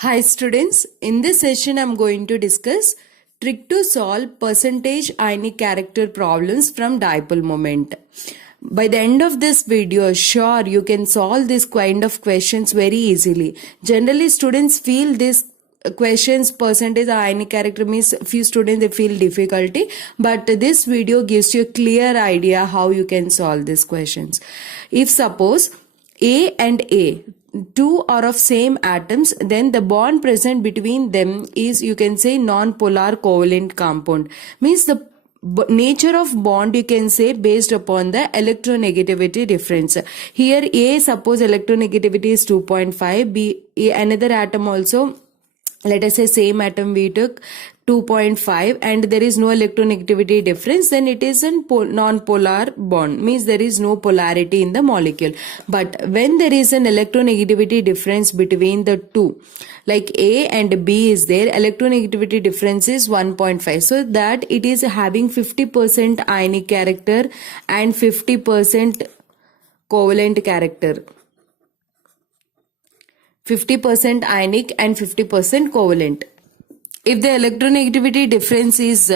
Hi students, in this session I am going to discuss trick to solve percentage ionic character problems from dipole moment. By the end of this video, sure you can solve this kind of questions very easily. Generally students feel this questions percentage ionic character means few students they feel difficulty, but this video gives you a clear idea how you can solve these questions. If suppose A and A two are of same atoms, then the bond present between them is, you can say, non-polar covalent compound. Means the nature of bond you can say based upon the electronegativity difference. Here A, suppose electronegativity is 2.5, B another atom also, let us say same atom we took 2.5 and there is no electronegativity difference, then it is a non-polar bond, means there is no polarity in the molecule. But when there is an electronegativity difference between the two, like A and B is there, electronegativity difference is 1.5, so that it is having 50% ionic character and 50% covalent character. 50% ionic and 50% covalent. If the electronegativity difference is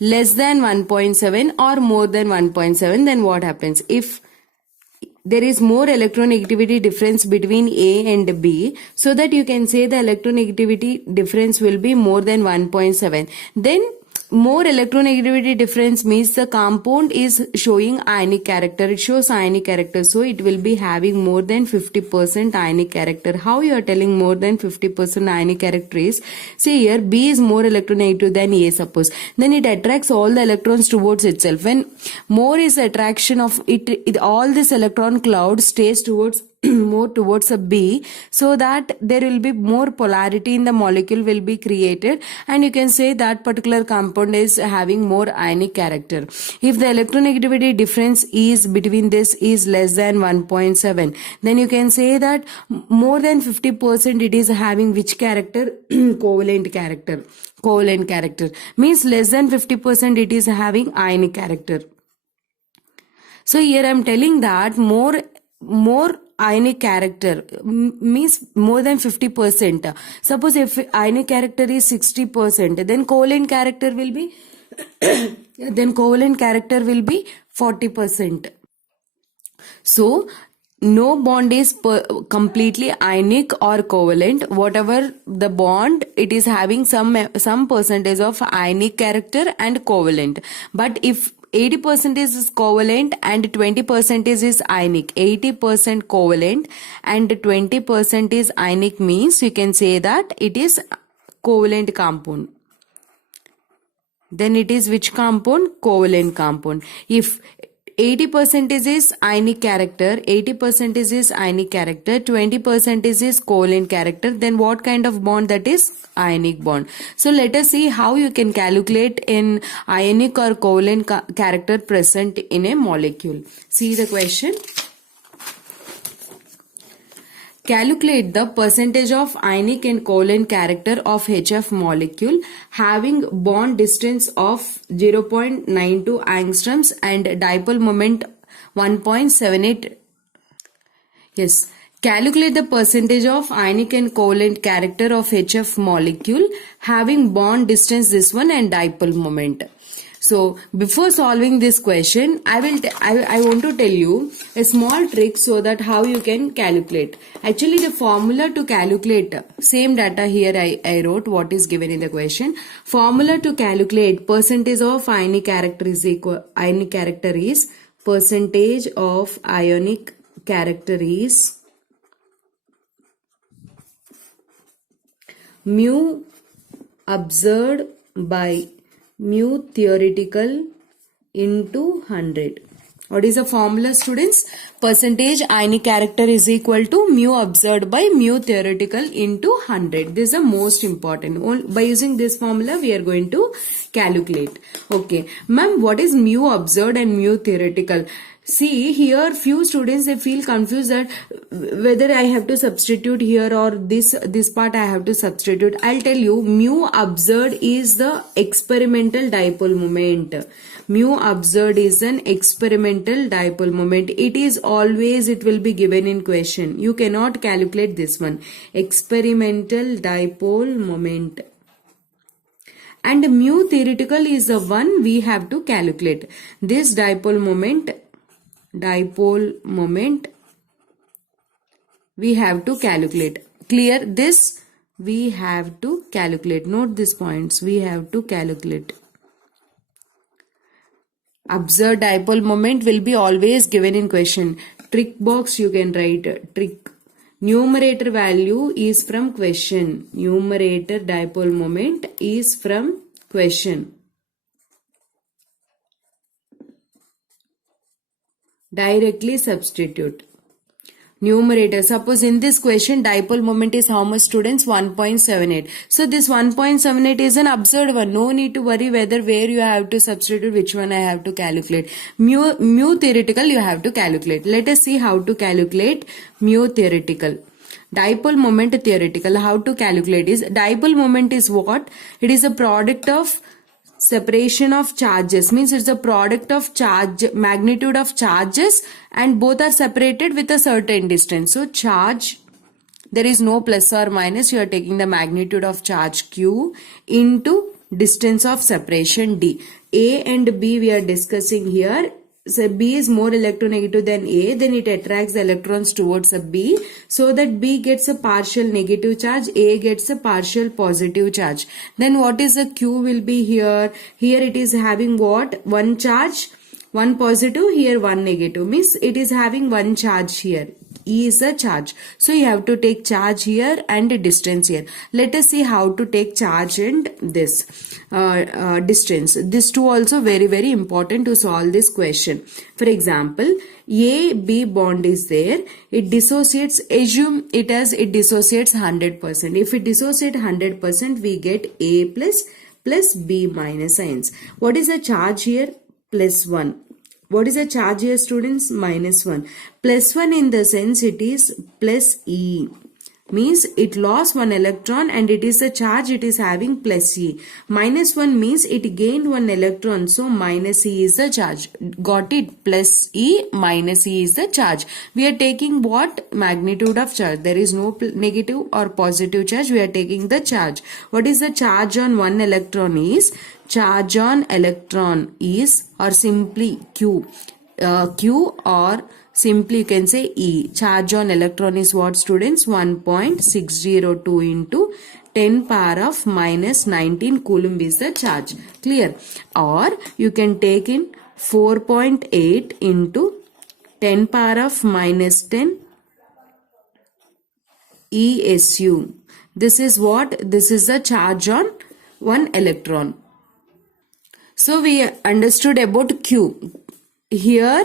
less than 1.7 or more than 1.7, then what happens? If there is more electronegativity difference between A and B, so that you can say the electronegativity difference will be more than 1.7, then more electronegativity difference means the compound is showing ionic character. It shows ionic character, so it will be having more than 50% ionic character. How you are telling more than 50% ionic character is, see here B is more electronegative than A suppose, then it attracts all the electrons towards itself. When more is attraction of it all this electron cloud stays towards more towards a B, so that there will be more polarity in the molecule will be created, and you can say that particular compound is having more ionic character. If the electronegativity difference is between this is less than 1.7, then you can say that more than 50% it is having which character? Covalent character. Covalent character means less than 50% it is having ionic character. So here I am telling that more ionic character means more than 50%. Suppose if ionic character is 60%, then covalent character will be 40%. So no bond is completely ionic or covalent. Whatever the bond, it is having some percentage of ionic character and covalent. But if 80% is covalent and 20% is ionic, 80% covalent and 20% is ionic, means you can say that it is covalent compound. Then it is which compound? Covalent compound. If 80% is ionic character, 80% is ionic character, 20% is covalent character, then what kind of bond that is? Ionic bond. So let us see how you can calculate in ionic or covalent character present in a molecule. See the question. Calculate the percentage of ionic and covalent character of HF molecule having bond distance of 0.92 angstroms and dipole moment 1.78. Yes. Calculate the percentage of ionic and covalent character of HF molecule having bond distance this one and dipole moment. So before solving this question, I want to tell you a small trick so that how you can calculate. Actually the formula to calculate, same data here I wrote what is given in the question. Formula to calculate percentage of ionic character is equal, ionic character is percentage of ionic character is mu observed by mu theoretical into 100. What is the formula, students? Percentage ionic character is equal to mu observed by mu theoretical into 100. This is the most important. By using this formula, we are going to calculate. Okay. Ma'am, what is mu observed and mu theoretical? See here, few students, they feel confused that whether I have to substitute here or this part I have to substitute. I'll tell you, mu observed is the experimental dipole moment. Mu observed is an experimental dipole moment. It is always, it will be given in question. You cannot calculate this one. Experimental dipole moment. And mu theoretical is the one we have to calculate. This dipole moment we have to calculate. Clear? This we have to calculate. Note these points. We have to calculate. Observed dipole moment will be always given in question. Trick box you can write. Trick. Numerator value is from question. Numerator dipole moment is from question. Directly substitute. Numerator. Suppose in this question dipole moment is how much, students? 1.78. So this 1.78 is an observed one. No need to worry whether where you have to substitute, which one I have to calculate. Mu theoretical you have to calculate. Let us see how to calculate mu theoretical. Dipole moment theoretical. How to calculate is, dipole moment is what? It is a product of separation of charges, means it's a product of charge, magnitude of charges, and both are separated with a certain distance. So charge, there is no plus or minus, you are taking the magnitude of charge q into distance of separation d. A and B we are discussing here. So B is more electronegative than A, then it attracts the electrons towards a B, so that B gets a partial negative charge, A gets a partial positive charge. Then what is the Q will be here? Here it is having what? One charge, one positive, here one negative, means it is having one charge here. E is a charge. So you have to take charge here and distance here. Let us see how to take charge and this distance. These two also very, very important to solve this question. For example, A-B bond is there. It dissociates, assume it dissociates 100%. If it dissociates 100%, we get A plus B minus signs. What is the charge here? Plus 1. What is the charge here, students? Minus 1. Plus 1 in the sense it is plus E. Means it lost one electron and it is the charge, it is having plus E. Minus 1 means it gained one electron. So minus E is the charge. Got it? Plus E minus E is the charge. We are taking what? Magnitude of charge. There is no negative or positive charge. We are taking the charge. What is the charge on one electron is? Charge on electron is, or simply Q. Q or simply you can say E. Charge on electron is what, students? 1.602 into 10 power of minus 19 coulomb is the charge. Clear? Or you can take in 4.8 into 10 power of minus 10 ESU. This is what? This is the charge on one electron. So we understood about Q. Here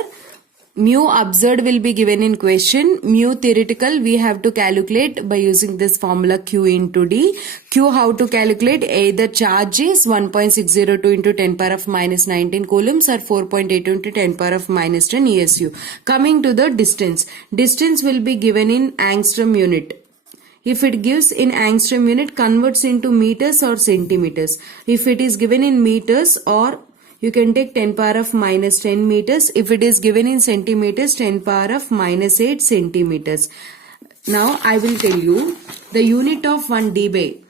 mu observed will be given in question. Mu theoretical we have to calculate by using this formula Q into D. Q how to calculate? Either charge is 1.602 into 10 power of minus 19 coulombs or 4.8 into 10 power of minus 10 ESU. Coming to the distance. Distance will be given in angstrom unit. If it gives in angstrom unit, converts into meters or centimeters. If it is given in meters, or you can take 10 power of minus 10 meters. If it is given in centimeters, 10 power of minus 8 centimeters. Now I will tell you the unit of 1 dBi.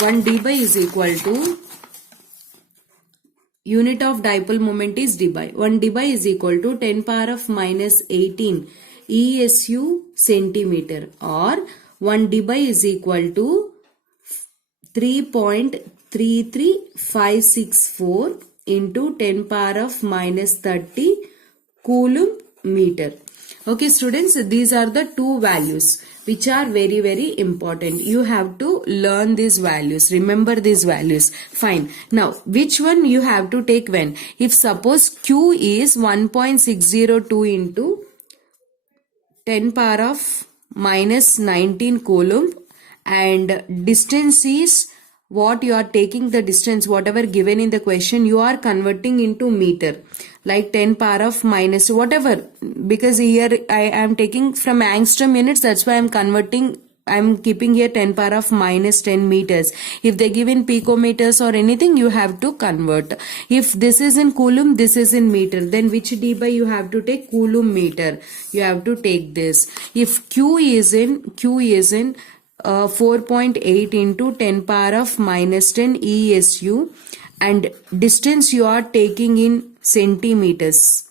1 dBi is equal to, unit of dipole moment is dBi. 1 dBi is equal to 10 power of minus 18 ESU centimeter, or 1 dBi is equal to 3.33564 into 10 power of minus 30 coulomb meter. Okay, students, these are the two values which are very, very important. You have to learn these values. Remember these values. Fine. Now, which one you have to take when? If suppose Q is 1.602 into 10 power of minus 19 coulomb and distance is what you are taking the distance, whatever given in the question, you are converting into meter, like 10 power of minus whatever, because here I am taking from angstrom units, that's why I'm keeping here 10 power of minus 10 meters. If they give in picometers or anything, you have to convert. If this is in coulomb, this is in meter, then which d by you have to take? Coulomb meter. You have to take this. If Q is in 4.8 into 10 power of minus 10 ESU, and distance you are taking in centimeters,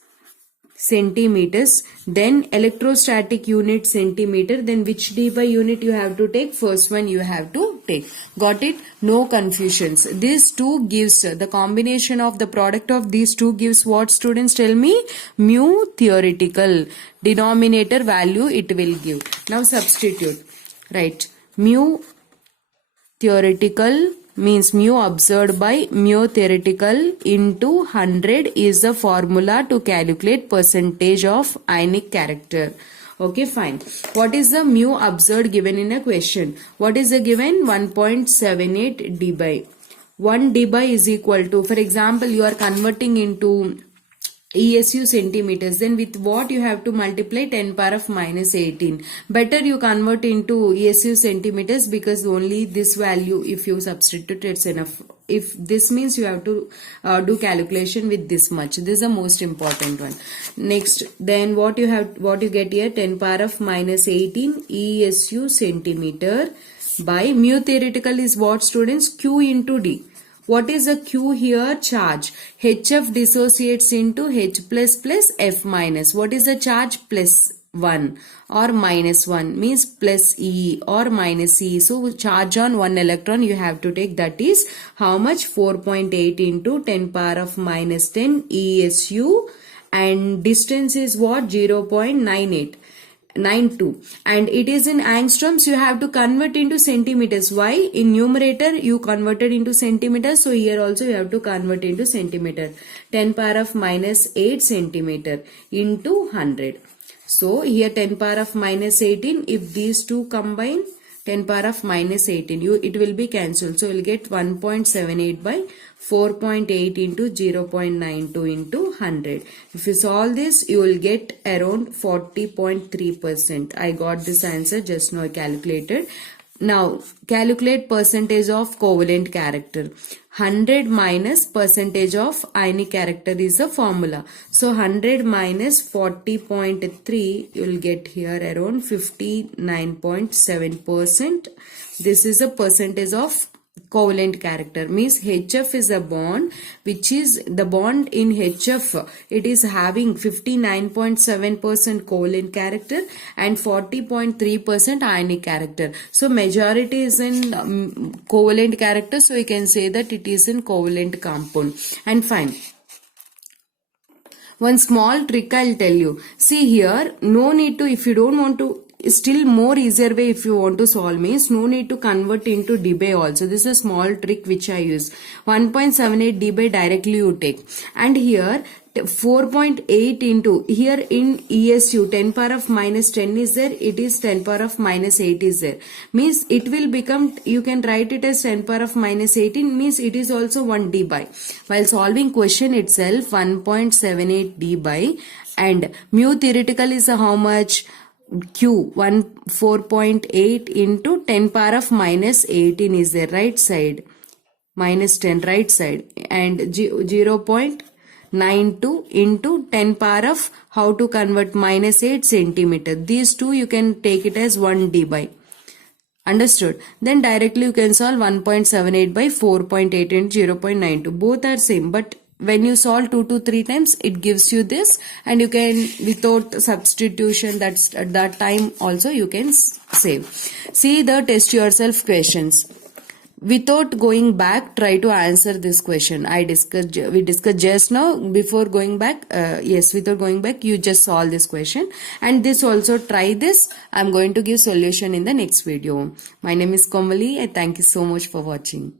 then electrostatic unit centimeter, then which d by unit you have to take? First one you have to take. Got it? No confusions. These two gives, the combination of the product of these two gives what, students? Tell me. Mu theoretical. Denominator value it will give. Now substitute. Right. Mu theoretical means mu observed by mu theoretical into 100 is the formula to calculate percentage of ionic character. Okay, fine. What is the mu observed given in a question? What is the given? 1.78 dBi. 1 dBi is equal to, for example, you are converting into ESU centimeters, then with what you have to multiply? 10 power of minus 18. Better you convert into ESU centimeters, because only this value, if you substitute, it's enough. If this means you have to do calculation with this much. This is the most important one. Next, then what you get here? 10 power of minus 18 ESU centimeter by mu theoretical is what, students? Q into D. What is the Q here? Charge. HF dissociates into H plus plus F minus. What is the charge? Plus 1 or minus 1 means plus E or minus E. So charge on 1 electron you have to take, that is how much? 4.8 into 10 power of minus 10 ESU, and distance is what? 0.92, and it is in angstroms. You have to convert into centimeters. Why? In numerator you converted into centimeters, so here also you have to convert into centimeter. 10 power of minus 8 centimeter into 100. So here 10 power of minus 18, if these two combine, 10 power of minus 18, it will be cancelled. So you will get 1.78 by 4.8 into 0.92 into 100. If you solve this, you will get around 40.3%. I got this answer just now, I calculated. Now calculate percentage of covalent character. 100 minus percentage of ionic character is the formula. So 100 minus 40.3, you will get here around 59.7%. This is the percentage of covalent character, means HF is a bond, which is the bond in HF, it is having 59.7% covalent character and 40.3% ionic character. So majority is in covalent character, so you can say that it is in covalent compound. And fine. One small trick I'll tell you. See here, no need to, if you don't want to, still more easier way if you want to solve means no need to convert into dBi also. This is a small trick which I use. 1.78 dBi directly you take. And here 4.8 into, here in ESU 10 power of minus 10 is there, it is 10 power of minus 8 is there. Means it will become, you can write it as 10 power of minus 18, means it is also 1 dBi. While solving question itself 1.78 dBi, and mu theoretical is how much? Q 4.8 into 10 power of minus 18 is there, right side, minus 10 right side, and 0.92 into 10 power of, how to convert, minus 8 centimeter. These two you can take it as 1 dBi. Understood? Then directly you can solve 1.78 by 4.8 and 0.92. Both are same, but when you solve 2 to 3 times, it gives you this, and you can, without substitution, that's at that time also you can save. See the test yourself questions. Without going back, try to answer this question. We discussed just now. Before going back, yes, without going back, you just solve this question. And this also, try this. I'm going to give solution in the next video. My name is Komali. I thank you so much for watching.